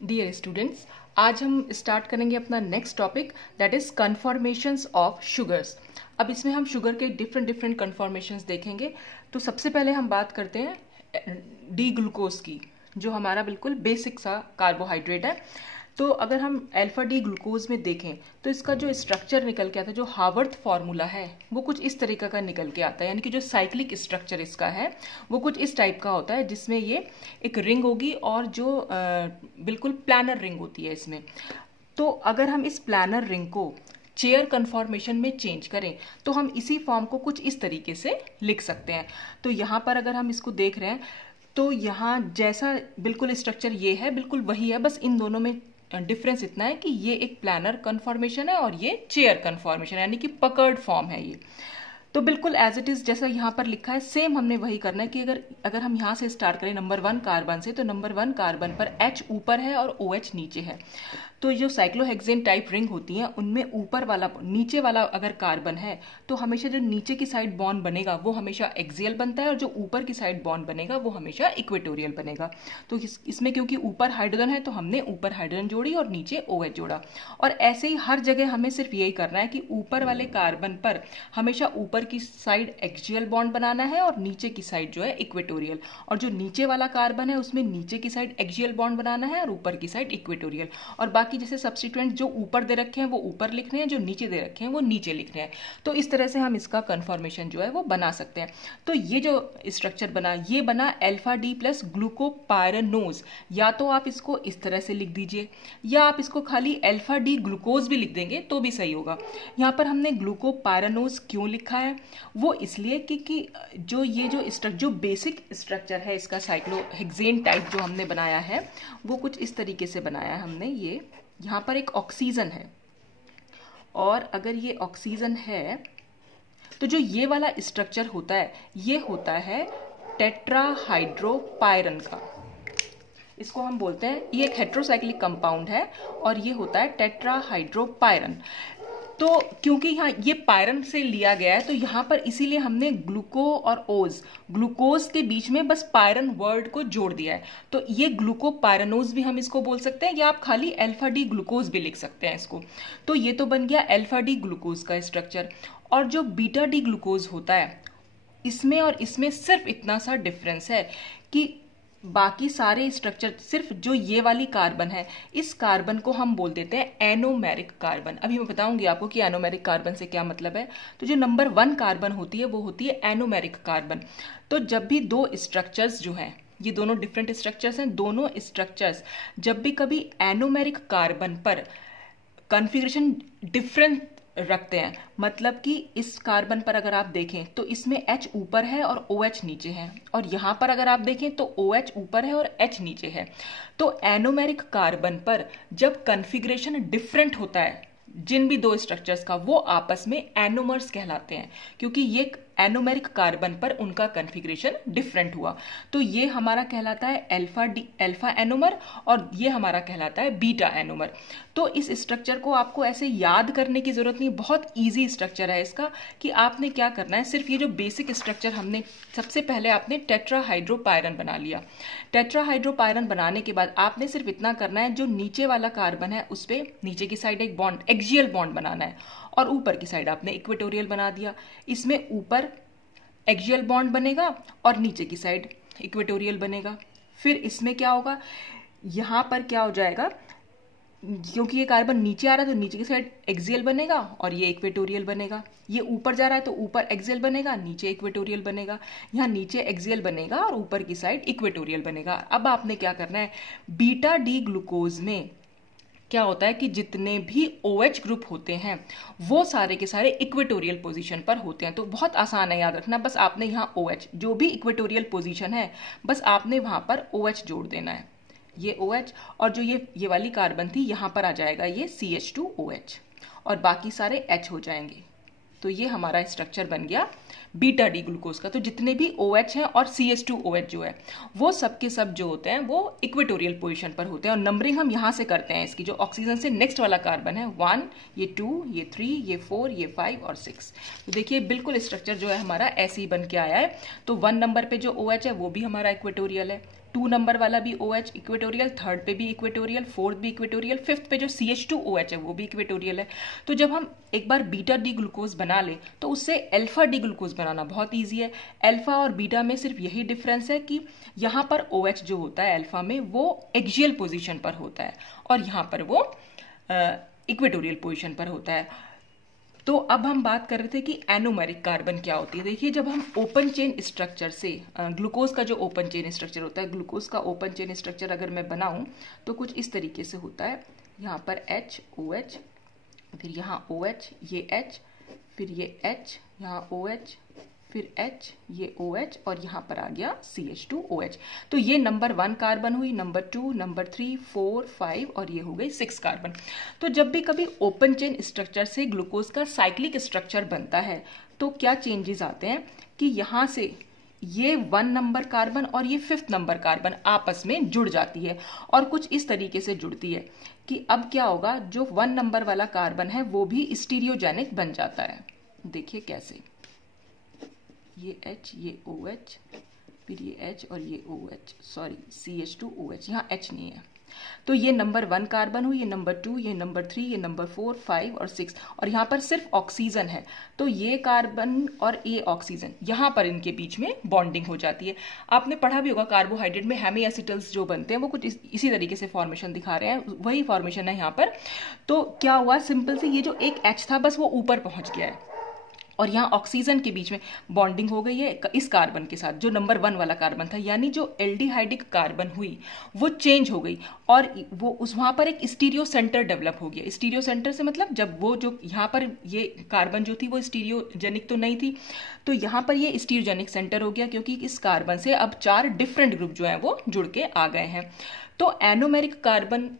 Dear students, आज हम start करेंगे अपना next topic that is conformations of sugars. अब इसमें हम शुगर के डिफरेंट डिफरेंट कन्फॉर्मेशंस देखेंगे। तो सबसे पहले हम बात करते हैं डी ग्लूकोज की, जो हमारा बिल्कुल बेसिक सा कार्बोहाइड्रेट है। तो अगर हम अल्फा डी ग्लूकोज में देखें तो इसका जो स्ट्रक्चर निकल के आता है, जो हार्वर्थ फार्मूला है, वो कुछ इस तरीके का निकल के आता है। यानी कि जो साइक्लिक स्ट्रक्चर इसका है वो कुछ इस टाइप का होता है, जिसमें ये एक रिंग होगी और जो बिल्कुल प्लानर रिंग होती है इसमें। तो अगर हम इस प्लानर रिंग को चेयर कन्फॉर्मेशन में चेंज करें तो हम इसी फॉर्म को कुछ इस तरीके से लिख सकते हैं। तो यहाँ पर अगर हम इसको देख रहे हैं तो यहाँ जैसा बिल्कुल स्ट्रक्चर ये है बिल्कुल वही है, बस इन दोनों में डिफरेंस इतना है कि ये एक प्लानर कन्फॉर्मेशन है और ये चेयर कन्फॉर्मेशन, यानी कि पकर्ड फॉर्म है ये। तो बिल्कुल एज इट इज जैसा यहाँ पर लिखा है सेम हमने वही करना है कि अगर हम यहाँ से स्टार्ट करें नंबर 1 कार्बन से, तो नंबर 1 कार्बन पर H ऊपर है और OH नीचे है। तो जो साइक्लोहेक्सेन टाइप रिंग होती हैं उनमें ऊपर वाला नीचे वाला अगर कार्बन है तो हमेशा जो नीचे की साइड बॉन्ड बनेगा वो हमेशा एक्सियल बनता है और जो ऊपर की साइड बॉन्ड बनेगा वो हमेशा इक्वेटोरियल बनेगा। तो इसमें क्योंकि ऊपर हाइड्रोजन है तो हमने ऊपर हाइड्रोजन जोड़ी और नीचे OH जोड़ा। और ऐसे ही हर जगह हमें सिर्फ यही करना है कि ऊपर वाले कार्बन पर हमेशा ऊपर की साइड एक्सियल बॉन्ड बनाना है और नीचे की साइड जो है इक्वेटोरियल, और जो नीचे वाला कार्बन है उसमें नीचे की साइड एक्सियल बॉन्ड बनाना है और ऊपर की साइड इक्वेटोरियल। और बाकी जैसे सब्स्टिट्यूएंट जो ऊपर दे रखे हैं वो ऊपर लिखने हैं, जो नीचे दे रखे हैं वो नीचे लिखने हैं। तो इस तरह से हम इसका कन्फॉर्मेशन जो है वो बना सकते हैं। तो ये जो स्ट्रक्चर बना ये बना अल्फा डी प्लस ग्लूकोपायरानोज। या तो आप इसको इस तरह से लिख दीजिए या आप इसको खाली अल्फा डी ग्लूकोज भी लिख देंगे तो भी सही होगा। यहाँ पर हमने ग्लूकोपायरानोज क्यों लिखा है, वो इसलिए कि जो बेसिक स्ट्रक्चर है इसका साइक्लोहेक्सेन टाइप जो हमने बनाया है वो कुछ इस तरीके से बनाया है हमने। ये यहाँ पर एक ऑक्सीजन है और अगर ये ऑक्सीजन है तो जो ये वाला स्ट्रक्चर होता है ये होता है टेट्राहाइड्रोपायरन का। इसको हम बोलते हैं, ये एक हेट्रोसाइक्लिक कंपाउंड है और ये होता है टेट्राहाइड्रोपायरन। तो क्योंकि यहाँ ये पायरन से लिया गया है तो यहाँ पर इसीलिए हमने ग्लूको और ओज, ग्लूकोज के बीच में बस पायरन वर्ड को जोड़ दिया है। तो ये ग्लूकोपायरानोज भी हम इसको बोल सकते हैं या आप खाली अल्फा डी ग्लूकोज भी लिख सकते हैं इसको। तो ये तो बन गया अल्फा डी ग्लूकोज का स्ट्रक्चर। और जो बीटा डी ग्लूकोज होता है इसमें और इसमें सिर्फ इतना सा डिफरेंस है कि बाकी सारे स्ट्रक्चर, सिर्फ जो ये वाली कार्बन है इस कार्बन को हम बोल देते हैं एनोमेरिक कार्बन। अभी मैं बताऊंगी आपको कि एनोमेरिक कार्बन से क्या मतलब है। तो जो नंबर 1 कार्बन होती है वो होती है एनोमेरिक कार्बन। तो जब भी दो स्ट्रक्चर्स जो हैं, ये दोनों डिफरेंट स्ट्रक्चर्स हैं, दोनों स्ट्रक्चर्स जब भी कभी एनोमेरिक कार्बन पर कॉन्फ़िगरेशन डिफरेंट रखते हैं, मतलब कि इस कार्बन पर अगर आप देखें तो इसमें H ऊपर है और OH नीचे है, और यहाँ पर अगर आप देखें तो OH ऊपर है और H नीचे है। तो एनोमेरिक कार्बन पर जब कॉन्फ़िगरेशन डिफरेंट होता है जिन भी दो स्ट्रक्चर्स का, वो आपस में एनोमर्स कहलाते हैं, क्योंकि ये एनोमेरिक कार्बन पर उनका कॉन्फ़िगरेशन डिफरेंट हुआ। तो ये हमारा कहलाता है अल्फा एनोमर और ये हमारा कहलाता है बीटा एनोमर। तो इस स्ट्रक्चर को आपको ऐसे याद करने की जरूरत नहीं, बहुत इजी स्ट्रक्चर है इसका। कि आपने क्या करना है, सिर्फ ये जो बेसिक स्ट्रक्चर हमने सबसे पहले आपने टेट्राहाइड्रोपायरन बना लिया। टेट्राहाइड्रोपायरन बनाने के बाद आपने सिर्फ इतना करना है, जो नीचे वाला कार्बन है उस पर नीचे की साइड एक बॉन्ड, एक्सियल बॉन्ड बनाना है और ऊपर की साइड आपने इक्वेटोरियल बना दिया। इसमें ऊपर एक्सियल बॉन्ड बनेगा और नीचे की साइड इक्वेटोरियल बनेगा। फिर इसमें क्या होगा, यहाँ पर क्या हो जाएगा, क्योंकि ये कार्बन नीचे आ रहा है तो नीचे की साइड एक्सियल बनेगा और ये इक्वेटोरियल बनेगा। ये ऊपर जा रहा है तो ऊपर एक्सियल बनेगा, नीचे इक्वेटोरियल बनेगा। यहाँ नीचे एक्सियल बनेगा और ऊपर की साइड इक्वेटोरियल बनेगा। अब आपने क्या करना है, बीटा डी ग्लूकोज में क्या होता है कि जितने भी OH ग्रुप होते हैं वो सारे के सारे इक्वेटोरियल पोजीशन पर होते हैं। तो बहुत आसान है याद रखना, बस आपने यहाँ OH जो भी इक्वेटोरियल पोजीशन है बस आपने वहां पर OH जोड़ देना है, ये OH। और जो ये वाली कार्बन थी यहाँ पर आ जाएगा ये CH2OH और बाकी सारे H हो जाएंगे। तो ये हमारा स्ट्रक्चर बन गया बीटा डी ग्लूकोज का। तो जितने भी OH हैं और CH2OH जो है वो सब के सब जो होते हैं वो इक्वेटोरियल पोजीशन पर होते हैं। और नंबरिंग हम यहाँ से करते हैं इसकी, जो ऑक्सीजन से नेक्स्ट वाला कार्बन है 1, ये 2, ये 3, ये 4, ये 5 और 6। तो देखिए बिल्कुल स्ट्रक्चर जो है हमारा ऐसे ही बन के आया है। तो 1 नंबर पे जो OH है वो भी हमारा इक्वेटोरियल है, 2 नंबर वाला भी OH इक्वेटोरियल, 3rd पे भी इक्वेटोरियल, 4th भी इक्वेटोरियल, 5th पे जो CH2OH है वो भी इक्वेटोरियल है। तो जब हम एक बार बीटा डी ग्लूकोज बना ले तो उससे अल्फा डी ग्लूकोज बनाना बहुत ईजी है। अल्फा और बीटा में सिर्फ यही डिफरेंस है कि यहाँ पर OH जो होता है अल्फा में वो एक्सियल पोजीशन पर होता है और यहाँ पर वो इक्वेटोरियल पोजीशन पर होता है। तो अब हम बात कर रहे थे कि एनोमेरिक कार्बन क्या होती है। देखिए जब हम ओपन चेन स्ट्रक्चर से ग्लूकोज का जो ओपन चेन स्ट्रक्चर होता है, ग्लूकोज का ओपन चेन स्ट्रक्चर अगर मैं बनाऊं तो कुछ इस तरीके से होता है। यहाँ पर H OH, फिर यहाँ OH, ये H, फिर ये H, यहाँ OH, फिर H, ये OH और यहाँ पर आ गया CH2OH। तो ये नंबर 1 कार्बन हुई, नंबर 2, नंबर 3, 4, 5 और ये हो गई 6 कार्बन। तो जब भी कभी ओपन चेन स्ट्रक्चर से ग्लूकोज का साइक्लिक स्ट्रक्चर बनता है तो क्या चेंजेस आते हैं कि यहाँ से ये 1 नंबर कार्बन और ये 5th नंबर कार्बन आपस में जुड़ जाती है और कुछ इस तरीके से जुड़ती है कि अब क्या होगा, जो 1 नंबर वाला कार्बन है वो भी स्टीरियोजेनिक बन जाता है। देखिए कैसे, ये H, ये OH, फिर ये H और ये OH, सॉरी CH2OH, यहाँ H नहीं है। तो ये नंबर 1 कार्बन हुई, ये नंबर 2, ये नंबर 3, ये नंबर 4, 5 और 6 और यहाँ पर सिर्फ ऑक्सीजन है। तो ये कार्बन और ये ऑक्सीजन यहाँ पर इनके बीच में बॉन्डिंग हो जाती है। आपने पढ़ा भी होगा कार्बोहाइड्रेट में हेमी एसिटल्स जो बनते हैं वो कुछ इसी तरीके से फॉर्मेशन दिखा रहे हैं, वही फॉर्मेशन है यहाँ पर। तो क्या हुआ, सिंपल से ये जो एक H था बस वो ऊपर पहुंच गया है और यहाँ ऑक्सीजन के बीच में बॉन्डिंग हो गई है इस कार्बन के साथ जो नंबर 1 वाला कार्बन था, यानी जो एल्डिहाइडिक कार्बन हुई वो चेंज हो गई और वो उस वहाँ पर एक स्टीरियो सेंटर डेवलप हो गया। स्टीरियो सेंटर से मतलब जब वो जो यहाँ पर ये कार्बन जो थी वो स्टीरियोजेनिक तो नहीं थी, तो यहाँ पर ये स्टीरियोजेनिक सेंटर हो गया क्योंकि इस कार्बन से अब 4 डिफरेंट ग्रुप जो है वो जुड़ के आ गए हैं। तो एनोमेरिक कार्बन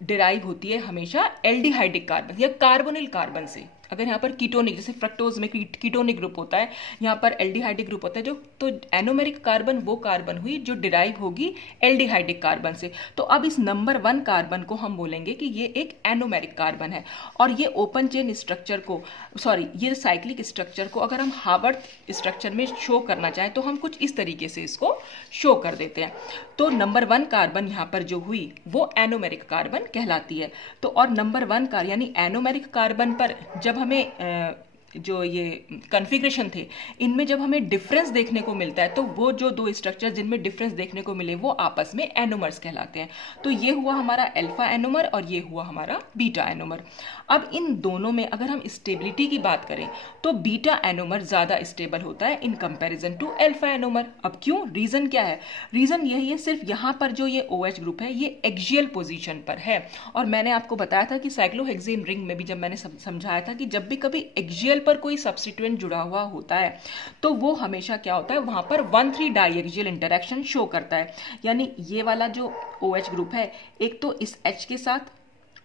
डिराइव होती है हमेशा एल्डिहाइडिक कार्बन या कार्बोनिल कार्बन से। अगर यहाँ पर कीटोनिक, जैसे फ्रक्टोज में कीटोनिक ग्रुप होता है, यहाँ पर एल्डिहाइडिक ग्रुप होता है जो, तो एनोमेरिक कार्बन वो कार्बन हुई जो डिराइव होगी एल्डिहाइडिक कार्बन से। तो अब इस नंबर 1 कार्बन को हम बोलेंगे कि ये एक एनोमेरिक कार्बन है और ये ओपन चेन स्ट्रक्चर को, सॉरी ये साइक्लिक स्ट्रक्चर को अगर हम हार्वर्ड स्ट्रक्चर में शो करना चाहें तो हम कुछ इस तरीके से इसको शो कर देते हैं। तो नंबर 1 कार्बन यहाँ पर जो हुई वो एनोमेरिक कार्बन कहलाती है। तो और नंबर 1 कार्बन यानी एनोमेरिक कार्बन पर जब हमें जो ये कॉन्फ़िगरेशन थे इनमें जब हमें डिफरेंस देखने को मिलता है तो वो जो 2 स्ट्रक्चर जिनमें डिफरेंस देखने को मिले वो आपस में एनोमर्स कहलाते हैं। तो ये हुआ हमारा अल्फा एनोमर और ये हुआ हमारा बीटा एनोमर। अब इन दोनों में अगर हम स्टेबिलिटी की बात करें तो बीटा एनोमर ज़्यादा स्टेबल होता है in comparison to alpha anomer. अब क्यों, रीज़न क्या है? रीज़न यही है, सिर्फ यहाँ पर जो ये OH ग्रुप है ये एक्सियल पोजीशन पर है और मैंने आपको बताया था कि साइक्लोहेक्सेन रिंग में भी जब मैंने समझाया था कि जब भी कभी एक्सियल पर कोई सब्स्टिट्यूएंट जुड़ा हुआ होता है तो वो हमेशा क्या होता है, वहां पर 1,3 डाइएक्सियल इंटरेक्शन शो करता है। यानी ये वाला जो OH ग्रुप है एक तो इस H के साथ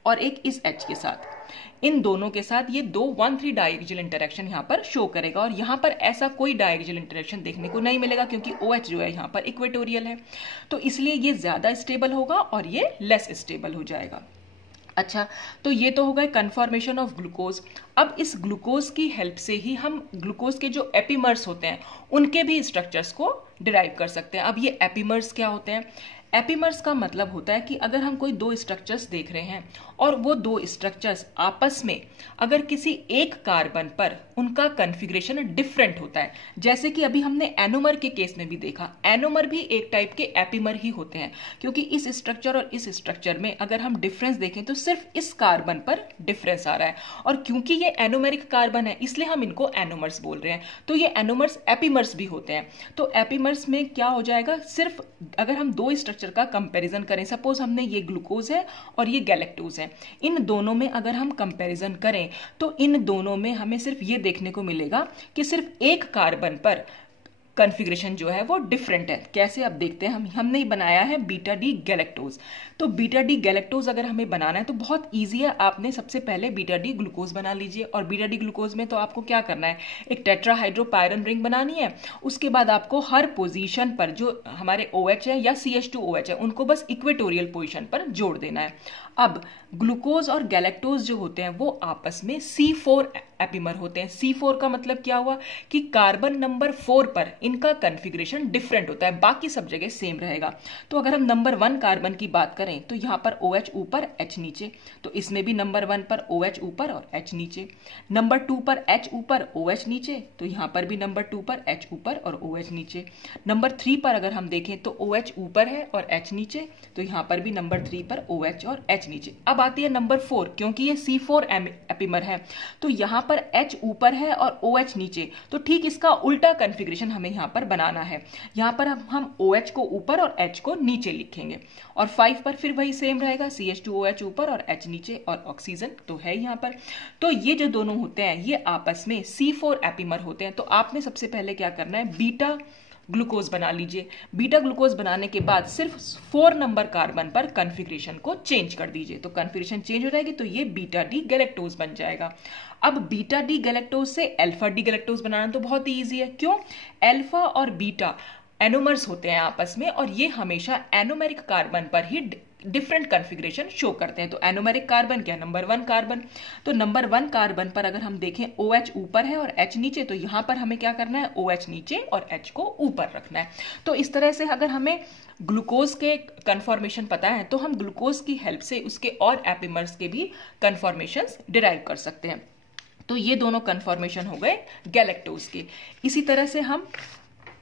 और एक इस H के साथ, इन दोनों के साथ ये 1,3 डाइएक्सियल इंटरेक्शन यहाँ पर शो करेगा और यहाँ पर ऐसा कोई डाइएक्सियल इंटरेक्शन देखने को नहीं मिलेगा क्योंकि OH जो है यहाँ पर इक्वेटोरियल है। तो इसलिए ये ज्यादा स्टेबल होगा और ये लेस स्टेबल हो जाएगा। अच्छा, तो ये तो हो गए कन्फॉर्मेशन ऑफ ग्लूकोज। अब इस ग्लूकोज की हेल्प से ही हम ग्लूकोज के जो एपिमर्स होते हैं उनके भी स्ट्रक्चर्स को डिराइव कर सकते हैं। अब ये एपिमर्स क्या होते हैं? एपिमर्स का मतलब होता है कि अगर हम कोई 2 स्ट्रक्चर्स देख रहे हैं और वो 2 स्ट्रक्चर्स आपस में अगर किसी एक कार्बन पर उनका कॉन्फ़िगरेशन डिफरेंट होता है, जैसे कि अभी हमने एनोमर के केस में भी देखा, एनोमर भी एक टाइप के एपिमर ही होते हैं क्योंकि इस स्ट्रक्चर और इस स्ट्रक्चर में अगर हम डिफरेंस देखें तो सिर्फ इस कार्बन पर डिफरेंस आ रहा है और क्योंकि ये एनोमेरिक कार्बन है इसलिए हम इनको एनोमर्स बोल रहे हैं। तो ये एनोमर्स एपिमर्स भी होते हैं। तो एपिमर्स में क्या हो जाएगा, सिर्फ अगर हम 2 स्ट्रक्चर का कंपैरिजन करें, सपोज हमने ये ग्लूकोज है और ये गैलेक्टोज है, इन दोनों में अगर हम कंपैरिजन करें तो इन दोनों में हमें सिर्फ ये देखने को मिलेगा कि सिर्फ एक कार्बन पर कॉन्फ़िगरेशन जो है वो डिफरेंट है। कैसे अब देखते हैं। हमने बनाया है बीटा डी गैलेक्टोज। तो बीटा डी गैलेक्टोज अगर हमें बनाना है तो बहुत ईजी है। आपने सबसे पहले बीटा डी ग्लूकोज बना लीजिए, और बीटा डी ग्लूकोज में तो आपको क्या करना है, एक टेट्राहाइड्रोपायरन रिंग बनानी है। उसके बाद आपको हर पोजीशन पर जो हमारे OH है या CH2OH है उनको बस इक्वेटोरियल पोजीशन पर जोड़ देना है। अब ग्लूकोज और गैलेक्टोज जो होते हैं वो आपस में C4 एपिमर होते हैं। C4 का मतलब क्या हुआ कि कार्बन नंबर 4 पर इनका कॉन्फ़िगरेशन डिफरेंट होता है, बाकी सब जगह सेम रहेगा। तो अगर हम नंबर 1 कार्बन की बात करें तो यहाँ पर OH ऊपर H नीचे, तो इसमें भी नंबर 1 पर OH ऊपर और H नीचे। नंबर 2 पर H ऊपर OH नीचे, तो यहाँ पर भी नंबर 2 पर H ऊपर और OH नीचे। नंबर 3 पर अगर हम देखें तो OH ऊपर है और H नीचे, तो यहाँ पर भी नंबर 3 पर OH और H नीचे। अब आती है नंबर 4, क्योंकि ये C4 एपिमर है तो यहाँ पर H ऊपर है और OH नीचे, तो ठीक इसका उल्टा कॉन्फ़िगरेशन हमें यहाँ पर बनाना है। यहाँ पर हम OH को ऊपर और H को नीचे लिखेंगे, और 5 पर फिर वही सेम रहेगा, CH2OH ऊपर और H नीचे, और ऑक्सीजन तो है यहाँ पर। तो ये जो दोनों होते हैं ये आपस में C4 एपिमर होते हैं। तो आपने सबसे पहले क्या करना है, बीटा ग्लूकोज बना लीजिए। बीटा ग्लूकोज बनाने के बाद सिर्फ 4 नंबर कार्बन पर कॉन्फ़िगरेशन को चेंज कर दीजिए, तो कॉन्फ़िगरेशन चेंज हो जाएगी, तो ये बीटा डी गैलेक्टोज बन जाएगा। अब बीटा डी गैलेक्टोज से अल्फा डी गैलेक्टोज बनाना तो बहुत ही ईजी है। क्यों? अल्फा और बीटा एनोमर्स होते हैं आपस में, और ये हमेशा एनोमेरिक कार्बन पर ही डिफरेंट कॉन्फ़िगरेशन शो करते हैं। तो एनोमेरिक कार्बन क्या, नंबर 1 कार्बन। तो नंबर 1 कार्बन पर अगर हम देखें OH ऊपर है और H नीचे, तो यहां पर हमें क्या करना है, OH नीचे और H को ऊपर रखना है। तो इस तरह से अगर हमें ग्लूकोज के कन्फॉर्मेशन पता है तो हम ग्लूकोज की हेल्प से उसके और एपिमर्स के भी कन्फॉर्मेशन डिराइव कर सकते हैं। तो ये दोनों कन्फॉर्मेशन हो गए गैलेक्टोज के। इसी तरह से हम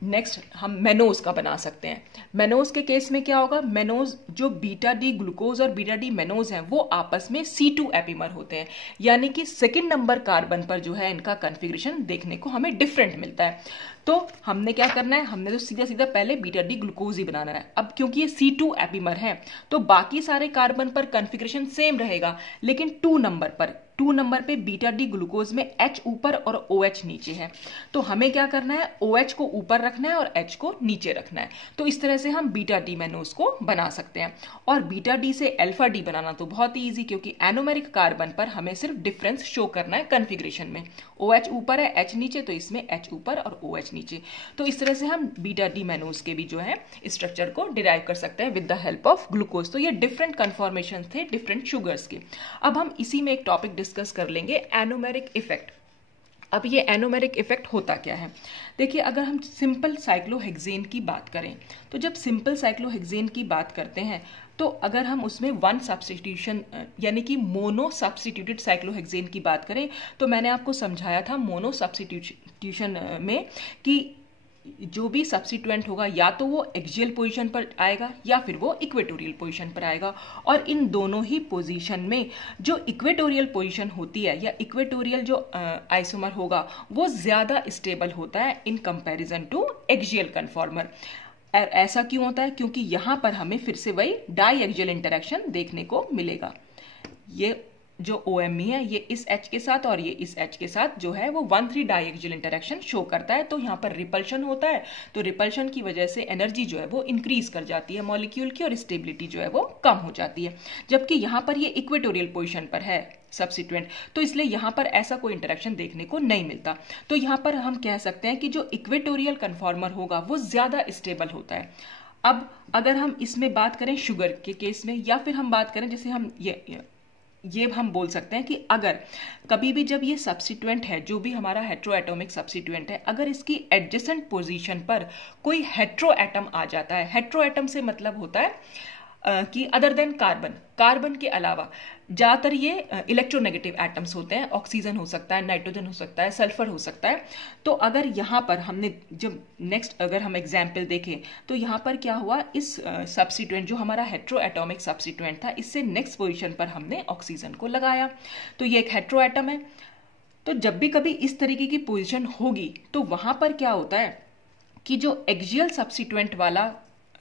नेक्स्ट मेनोज का बना सकते हैं। मेनोज के केस में क्या होगा, मेनोज जो बीटा डी ग्लूकोज और बीटा डी मेनोज हैं वो आपस में C2 एपिमर होते हैं, यानी कि सेकंड नंबर कार्बन पर जो है इनका कॉन्फ़िगरेशन देखने को हमें डिफरेंट मिलता है। तो हमने क्या करना है, हमने तो सीधा सीधा पहले बीटा डी ग्लूकोज ही बनाना है। अब क्योंकि ये C2 एपिमर है तो बाकी सारे कार्बन पर कॉन्फ़िगरेशन सेम रहेगा, लेकिन 2 नंबर पे बीटा डी ग्लूकोज में H ऊपर और OH नीचे है। तो हमें क्या करना है, OH को ऊपर रखना है और H को नीचे रखना है। तो इस तरह से हम बीटा डी मेनोज को बना सकते हैं। और बीटा डी से अल्फा डी बनाना तो बहुत ही ईजी, क्योंकि एनोमेरिक कार्बन पर हमें सिर्फ डिफरेंस शो करना है कॉन्फ़िगरेशन में। OH ऊपर है H नीचे, तो इसमें H ऊपर और OH नीचे। तो इस तरह से हम बीटा डी मेनोज के भी जो है स्ट्रक्चर को डिराइव कर सकते हैं with the help of glucose. तो ये डिफरेंट कन्फॉर्मेशन थे डिफरेंट शुगर्स के। अब हम इसी में एक टॉपिक डिस्कस कर लेंगे, एनोमेरिक इफेक्ट। अब ये एनोमेरिक इफेक्ट होता क्या है, देखिए अगर हम सिंपल साइक्लोहेक्सेन की बात करें तो जब सिंपल साइक्लोहेक्सेन की बात करते हैं तो अगर हम उसमें 1 सब्स्टिट्यूशन यानी कि मोनो सब्स्टिट्यूटेड साइक्लोहेक्सेन की बात करें तो मैंने आपको समझाया था मोनो सब्स्टिट्यूशन में कि जो भी सब्स्टिट्यूएंट होगा या तो वो एक्सियल पोजीशन पर आएगा या फिर वो इक्वेटोरियल पोजीशन पर आएगा, और इन दोनों ही पोजीशन में जो इक्वेटोरियल पोजीशन होती है या इक्वेटोरियल जो आइसोमर होगा वो ज़्यादा स्टेबल होता है in comparison to axial conformer. ऐसा क्यों होता है, क्योंकि यहाँ पर हमें फिर से वही डाई एक्सियल इंटरेक्शन देखने को मिलेगा। ये जो OMe है ये इस H के साथ और ये इस H के साथ जो है वो 1,3 डाई एक्सियल इंटरेक्शन शो करता है। तो यहाँ पर रिपल्शन होता है, तो रिपल्शन की वजह से एनर्जी जो है वो इंक्रीज कर जाती है मॉलिक्यूल की, और स्टेबिलिटी जो है वो कम हो जाती है। जबकि यहाँ पर ये इक्वेटोरियल पोजीशन पर है सब्स्टिट्यूएंट, तो इसलिए यहाँ पर ऐसा कोई इंटरेक्शन देखने को नहीं मिलता। तो यहाँ पर हम कह सकते हैं कि जो इक्वेटोरियल कन्फॉर्मर होगा वो ज़्यादा स्टेबल होता है। अब अगर हम इसमें बात करें शुगर के केस में, या फिर हम बात करें जैसे हम ये हम बोल सकते हैं कि अगर कभी भी जब ये सब्स्टिट्यूएंट है जो भी हमारा हेट्रोएटॉमिक सब्स्टिट्यूएंट है, अगर इसकी एडजेसेंट पोजीशन पर कोई हेट्रोएटम आ जाता है, हेट्रोएटम से मतलब होता है कि अदर देन कार्बन के अलावा ज़्यादातर ये इलेक्ट्रोनेगेटिव एटम्स होते हैं, ऑक्सीजन हो सकता है, नाइट्रोजन हो सकता है, सल्फर हो सकता है। तो अगर यहाँ पर हमने जब नेक्स्ट अगर हम एग्जाम्पल देखें तो यहाँ पर क्या हुआ, इस सब्स्टिट्यूएंट जो हमारा हेट्रोएटॉमिक सब्स्टिट्यूएंट था इससे नेक्स्ट पोजीशन पर हमने ऑक्सीजन को लगाया, तो ये एक हेट्रोएटम है। तो जब भी कभी इस तरीके की पोजीशन होगी तो वहाँ पर क्या होता है कि जो एक्सियल सब्स्टिट्यूएंट वाला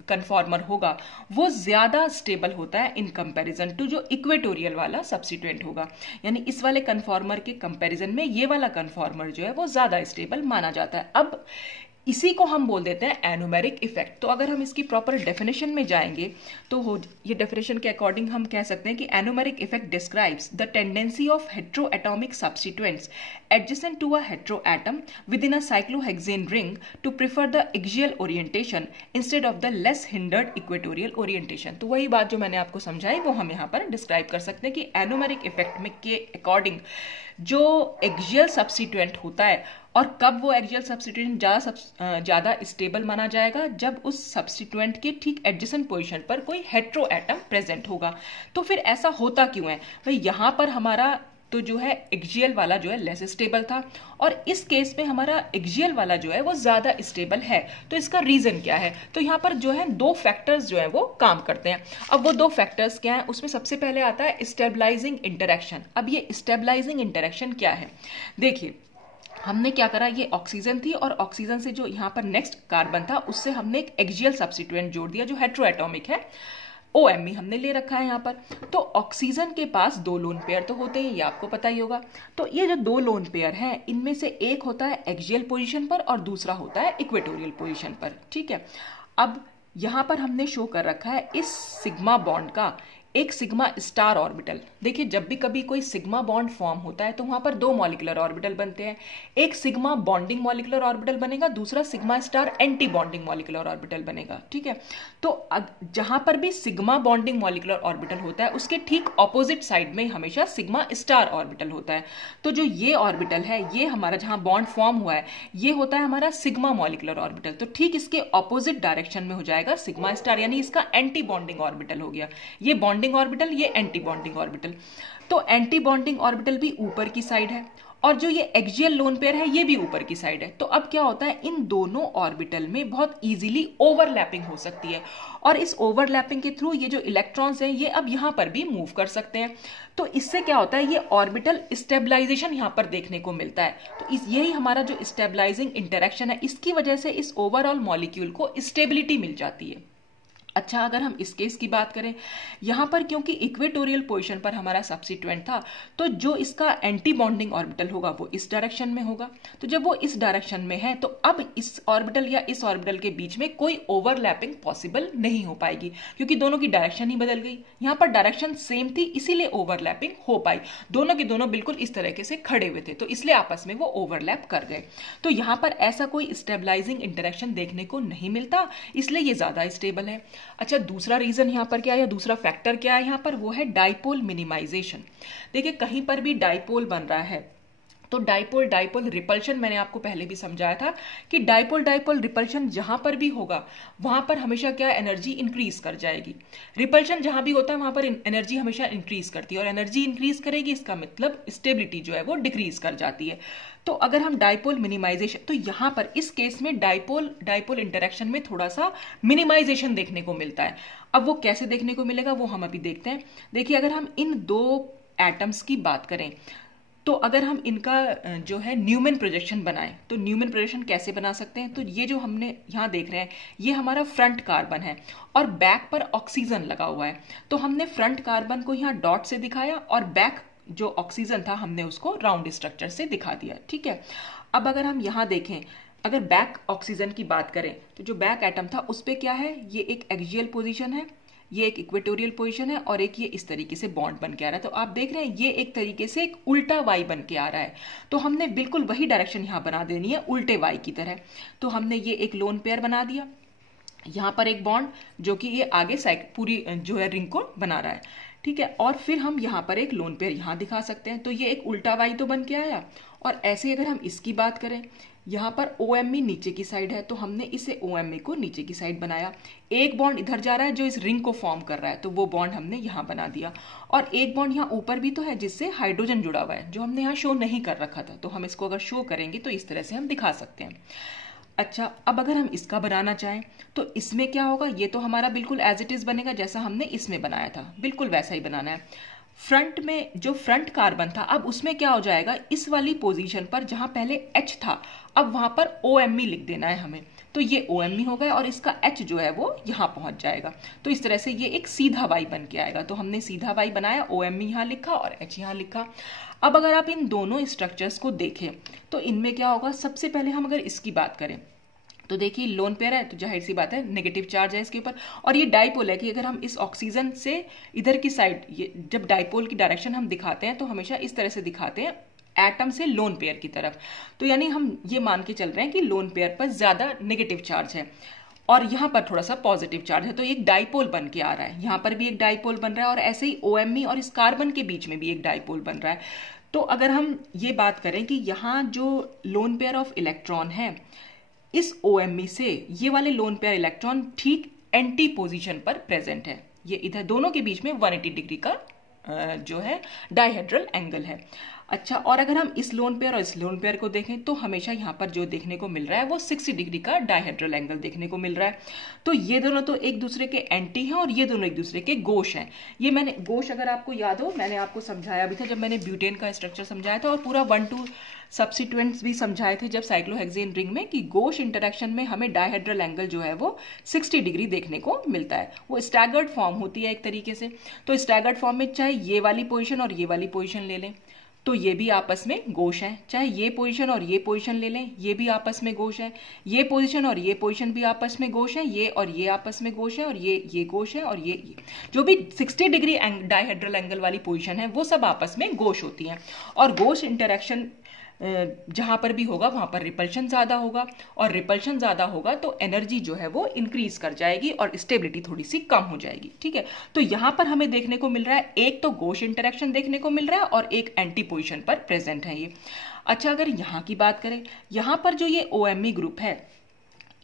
कन्फॉर्मर होगा वो ज़्यादा स्टेबल होता है इन कंपैरिजन टू जो इक्वेटोरियल वाला सब्स्टिट्यूएंट होगा। यानी इस वाले कन्फॉर्मर के कंपैरिजन में ये वाला कन्फॉर्मर जो है वो ज़्यादा स्टेबल माना जाता है। अब इसी को हम बोल देते हैं एनोमेरिक इफेक्ट। तो अगर हम इसकी प्रॉपर डेफिनेशन में जाएंगे तो ये डेफिनेशन के अकॉर्डिंग हम कह सकते हैं कि anomeric effect describes the tendency of heteroatomic substituents adjacent to a heteroatom within a cyclohexane ring to prefer the axial orientation instead of the less hindered equatorial orientation. तो वही बात जो मैंने आपको समझाई वो हम यहाँ पर डिस्क्राइब कर सकते हैं कि एनोमेरिक इफेक्ट में के अकॉर्डिंग जो एक्सियल सब्स्टिट्यूएंट होता है, और कब वो एक्सियल सब्स्टिट्यूएंट ज़्यादा स्टेबल माना जाएगा, जब उस सब्स्टिट्यूएंट के ठीक एडजेसेंट पोजीशन पर कोई हेट्रो एटम प्रेजेंट होगा। तो फिर ऐसा होता क्यों है भाई, यहाँ पर हमारा तो जो है एक्सियल वाला जो है लेस स्टेबल था, और इस केस में हमारा एक्सियल वाला जो है वो ज्यादा स्टेबल है। तो इसका रीजन क्या है? तो यहाँ पर जो है दो फैक्टर्स जो है वो काम करते हैं। अब वो दो फैक्टर्स क्या है? उसमें सबसे पहले आता है स्टेबलाइजिंग इंटरेक्शन। अब ये स्टेबलाइजिंग इंटरेक्शन क्या है? देखिए, हमने क्या करा, ये ऑक्सीजन थी और ऑक्सीजन से जो यहाँ पर नेक्स्ट कार्बन था उससे हमने एक एक्सियल सब्स्टिट्यूएंट जोड़ दिया जो हेट्रोएटॉमिक है, OMe हमने ले रखा है यहाँ पर। तो ऑक्सीजन के पास दो लोन पेयर तो होते हैं, ये आपको पता ही होगा। तो ये जो दो लोन पेयर हैं इनमें से एक होता है एक्सियल पोजीशन पर और दूसरा होता है इक्वेटोरियल पोजीशन पर, ठीक है। अब यहाँ पर हमने शो कर रखा है इस सिग्मा बॉन्ड का एक सिग्मा स्टार ऑर्बिटल। देखिए, जब भी कभी कोई सिग्मा बॉन्ड फॉर्म होता है तो वहां पर दो मॉलिक्यूलर ऑर्बिटल बनते हैं, एक सिग्मा बॉन्डिंग मॉलिक्यूलर ऑर्बिटल बनेगा, दूसरा sigma star anti bonding molecular orbital बनेगा, ठीक है। तो जहां पर भी सिग्मा बॉन्डिंग मॉलिक्यूलर ऑर्बिटल होता है उसके ठीक ऑपोजिट साइड में हमेशा सिग्मा स्टार ऑर्बिटल होता है। तो जो ये ऑर्बिटल है, ये हमारा जहां बॉन्ड फॉर्म हुआ है, ये होता है हमारा सिग्मा मॉलिक्यूलर ऑर्बिटल। तो ठीक इसके ऑपोजिट डायरेक्शन में हो जाएगा सिग्मा स्टार, यानी इसका एंटी बॉन्डिंग ऑर्बिटल हो गया। ये बॉन्डिंग ऑर्बिटल, ये एंटी बॉन्डिंग ऑर्बिटल। तो एंटी बॉन्डिंग ऑर्बिटल भी ऊपर की साइड है और जो ये एक्सियल लोन पेयर है ये भी ऊपर की साइड है। तो अब क्या होता है, इन दोनों ऑर्बिटल में बहुत इजीली ओवरलैपिंग हो सकती है और इस ओवरलैपिंग के थ्रू ये जो इलेक्ट्रॉन्स हैं ये अब यहां पर भी मूव कर सकते हैं। तो इससे क्या होता है, ये ऑर्बिटल स्टेबलाइजेशन यहां पर देखने को मिलता है। तो यही हमारा जो स्टेबलाइजिंग इंटरेक्शन है, इसकी वजह से इस ओवरऑल मॉलिक्यूल को स्टेबिलिटी मिल जाती है। अच्छा, अगर हम इस केस की बात करें, यहाँ पर क्योंकि इक्वेटोरियल पोजीशन पर हमारा सब्स्टिट्यूएंट था, तो जो इसका एंटी बॉन्डिंग ऑर्बिटल होगा वो इस डायरेक्शन में होगा। तो जब वो इस डायरेक्शन में है तो अब इस ऑर्बिटल या इस ऑर्बिटल के बीच में कोई ओवरलैपिंग पॉसिबल नहीं हो पाएगी, क्योंकि दोनों की डायरेक्शन ही बदल गई। यहाँ पर डायरेक्शन सेम थी, इसीलिए ओवरलैपिंग हो पाई। दोनों के दोनों बिल्कुल इस तरीके से खड़े हुए थे, तो इसलिए आपस में वो ओवरलैप कर गए। तो यहाँ पर ऐसा कोई स्टेबलाइजिंग इंटरेक्शन देखने को नहीं मिलता, इसलिए ये ज्यादा स्टेबल है। अच्छा, दूसरा रीजन यहां पर क्या है, दूसरा फैक्टर क्या है यहां पर, वो है डाइपोल मिनिमाइजेशन। देखिए, कहीं पर भी डाइपोल बन रहा है तो डाइपोल डाइपोल रिपल्शन, मैंने आपको पहले भी समझाया था कि डाइपोल डाइपोल रिपल्शन जहां पर भी होगा वहां पर हमेशा क्या एनर्जी इंक्रीज कर जाएगी। रिपल्शन जहां भी होता है वहां पर एनर्जी हमेशा इंक्रीज करती है, और एनर्जी इंक्रीज करेगी इसका मतलब स्टेबिलिटी जो है वो डिक्रीज कर जाती है। तो अगर हम डाइपोल मिनिमाइजेशन, तो यहां पर इस केस में डाइपोल डाइपोल इंटरेक्शन में थोड़ा सा मिनिमाइजेशन देखने को मिलता है। अब वो कैसे देखने को मिलेगा वो हम अभी देखते हैं। देखिए, अगर हम इन दो एटम्स की बात करें तो अगर हम इनका जो है न्यूमैन प्रोजेक्शन बनाएं तो न्यूमैन प्रोजेक्शन कैसे बना सकते हैं, तो ये जो हमने यहाँ देख रहे हैं ये हमारा फ्रंट कार्बन है और बैक पर ऑक्सीजन लगा हुआ है। तो हमने फ्रंट कार्बन को यहाँ डॉट से दिखाया और बैक जो ऑक्सीजन था हमने उसको राउंड स्ट्रक्चर से दिखा दिया, ठीक है। अब अगर हम यहाँ देखें, अगर बैक ऑक्सीजन की बात करें तो जो बैक एटम था उस पर क्या है, ये एक एक्सियल पोजीशन है, ये एक इक्वेटोरियल पोजीशन है और एक ये इस तरीके से बॉन्ड बन के आ रहा है। तो आप देख रहे हैं ये एक तरीके से एक उल्टा वाई बन के आ रहा है। तो हमने बिल्कुल वही डायरेक्शन यहाँ बना देनी है उल्टे वाई की तरह। तो हमने ये एक लोन पेयर बना दिया, यहाँ पर एक बॉन्ड जो कि ये आगे साइड पूरी जो है रिंग को बना रहा है, ठीक है। और फिर हम यहाँ पर एक लोन पेयर यहाँ दिखा सकते हैं। तो ये एक उल्टा वाई तो बन के आया। और ऐसे ही अगर हम इसकी बात करें, यहाँ पर OMe नीचे की साइड है तो हमने इसे OMe को नीचे की साइड बनाया। एक बॉन्ड इधर जा रहा है जो इस रिंग को फॉर्म कर रहा है, तो वो बॉन्ड हमने यहाँ बना दिया। और एक बॉन्ड यहाँ ऊपर भी तो है जिससे हाइड्रोजन जुड़ा हुआ है, जो हमने यहाँ शो नहीं कर रखा था। तो हम इसको अगर शो करेंगे तो इस तरह से हम दिखा सकते हैं। अच्छा, अब अगर हम इसका बनाना चाहें तो इसमें क्या होगा, ये तो हमारा बिल्कुल एज इट इज बनेगा जैसा हमने इसमें बनाया था, बिल्कुल वैसा ही बनाना है। फ्रंट में जो फ्रंट कार्बन था अब उसमें क्या हो जाएगा, इस वाली पोजीशन पर जहां पहले H था अब वहां पर OMe लिख देना है हमें। तो ये OMe हो गया और इसका H जो है वो यहाँ पहुंच जाएगा। तो इस तरह से ये एक सीधा वाई बन के आएगा। तो हमने सीधा वाई बनाया, OMe यहाँ लिखा और H यहाँ लिखा। अब अगर आप इन दोनों स्ट्रक्चर्स को देखें तो इनमें क्या होगा, सबसे पहले हम अगर इसकी बात करें, तो देखिए लोन पेयर है तो जाहिर सी बात है नेगेटिव चार्ज है इसके ऊपर, और ये डाइपोल है कि अगर हम इस ऑक्सीजन से इधर की साइड, ये जब डाइपोल की डायरेक्शन हम दिखाते हैं तो हमेशा इस तरह से दिखाते हैं एटम से लोन पेयर की तरफ। तो यानी हम ये मान के चल रहे हैं कि लोन पेयर पर ज्यादा नेगेटिव चार्ज है और यहाँ पर थोड़ा सा पॉजिटिव चार्ज है, तो एक डाइपोल बन के आ रहा है। यहाँ पर भी एक डाइपोल बन रहा है और ऐसे ही OMe और इस कार्बन के बीच में भी एक डाइपोल बन रहा है। तो अगर हम ये बात करें कि यहाँ जो लोन पेयर ऑफ इलेक्ट्रॉन है इस OMe से, ये वाले लोन पेयर इलेक्ट्रॉन ठीक एंटी पोजीशन पर प्रेजेंट है। ये इधर दोनों के बीच में 180 डिग्री का जो है डाइहेड्रल एंगल है। अच्छा, और अगर हम इस लोन पेयर और इस लोन पेयर को देखें तो हमेशा यहाँ पर जो देखने को मिल रहा है वो 60 डिग्री का डाइहेड्रल एंगल देखने को मिल रहा है। तो ये दोनों तो एक दूसरे के एंटी हैं और ये दोनों एक दूसरे के गोश हैं। ये मैंने गोश, अगर आपको याद हो, मैंने आपको समझाया भी था जब मैंने ब्यूटेन का स्ट्रक्चर समझाया था, और पूरा 1-2 सब्स्टिट्यूएंट्स भी समझाए थे जब साइक्लोहेक्सेन रिंग में, कि गोश इंटरेक्शन में हमें डाइहेड्रल एंगल जो है वो 60 डिग्री देखने को मिलता है। वो स्टैगर्ड फॉर्म होती है एक तरीके से। तो स्टैगर्ड फॉर्म में चाहे ये वाली पोजीशन और ये वाली पोजीशन ले लें तो ये भी आपस में गोश हैं, चाहे ये पोजीशन और ये पोजीशन ले लें ये भी आपस में गोश है, ये पोजीशन और ये पोजीशन भी आपस में गोश है, ये और ये आपस में गोश है, और ये गोश है, और ये जो भी 60 डिग्री डाइहेड्रल एंगल वाली पोजीशन है वो सब आपस में गोश होती हैं। और गोश इंटरेक्शन जहां पर भी होगा वहां पर रिपल्शन ज्यादा होगा, और रिपल्शन ज्यादा होगा तो एनर्जी जो है वो इंक्रीज कर जाएगी और स्टेबिलिटी थोड़ी सी कम हो जाएगी। ठीक है, तो यहां पर हमें देखने को मिल रहा है एक तो गोश इंटरेक्शन देखने को मिल रहा है और एक एंटी पोजीशन पर प्रेजेंट है ये। अच्छा, अगर यहां की बात करें, यहां पर जो ये OMe ग्रुप है,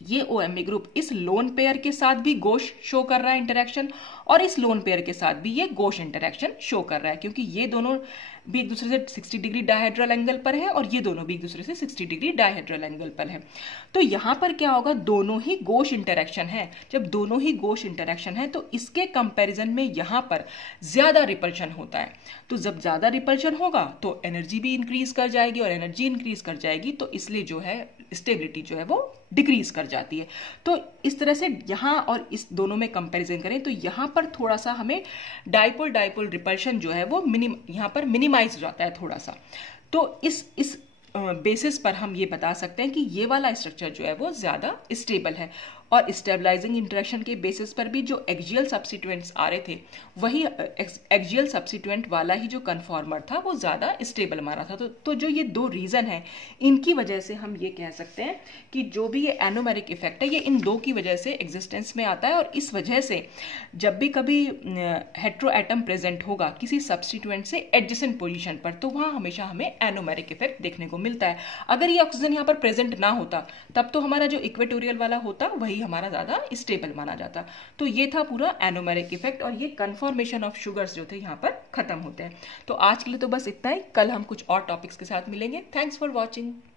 ये OMe ग्रुप इस लोन पेयर के साथ भी गोश शो कर रहा है इंटरेक्शन, और इस लोन पेयर के साथ भी ये गोश इंटरेक्शन शो कर रहा है, क्योंकि ये दोनों भी एक दूसरे से 60 डिग्री डायहेड्रल एंगल पर है और ये दोनों भी एक दूसरे से 60 डिग्री डायहेड्रल एंगल पर है। तो यहां पर क्या होगा, दोनों ही गोश इंटरेक्शन है। जब दोनों ही गोश इंटरेक्शन है तो इसके कंपैरिजन में यहां पर ज्यादा रिपल्शन होता है। तो जब ज्यादा रिपल्शन होगा तो एनर्जी भी इंक्रीज कर जाएगी, और एनर्जी इंक्रीज कर जाएगी तो इसलिए जो है स्टेबिलिटी जो है वो डिक्रीज कर जाती है। तो इस तरह से यहां और इस दोनों में कंपैरिजन करें तो यहां पर थोड़ा सा हमें डाइपोल डाइपोल रिपल्शन जो है वो यहां पर मिनिमाइज हो जाता है थोड़ा सा। तो इस बेसिस पर हम ये बता सकते हैं कि ये वाला स्ट्रक्चर जो है वो ज्यादा स्टेबल है, और स्टेबलाइजिंग इंटरेक्शन के बेसिस पर भी जो एक्सियल सब्स्टिट्यूएंट्स आ रहे थे वही एक्सियल सब्स्टिट्यूएंट वाला ही जो कन्फॉर्मर था वो ज्यादा स्टेबल मारा था। तो जो ये दो रीजन है इनकी वजह से हम ये कह सकते हैं कि जो भी ये एनोमेरिक इफेक्ट है ये इन दो की वजह से एग्जिस्टेंस में आता है, और इस वजह से जब भी कभी हेट्रो एटम प्रेजेंट होगा किसी सब्स्टिट्यूएंट से एडजेसेंट पोजीशन पर तो वहां हमेशा हमें एनोमेरिक इफेक्ट देखने को मिलता है। अगर ये ऑक्सीजन यहाँ पर प्रेजेंट ना होता तब तो हमारा जो इक्वेटोरियल वाला होता वही हमारा ज्यादा स्टेबल माना जाता। तो ये था पूरा एनोमेरिक इफेक्ट, और ये कन्फॉर्मेशन ऑफ शुगर्स जो थे यहाँ पर खत्म होते हैं। तो आज के लिए तो बस इतना ही, कल हम कुछ और टॉपिक्स के साथ मिलेंगे। Thanks for watching.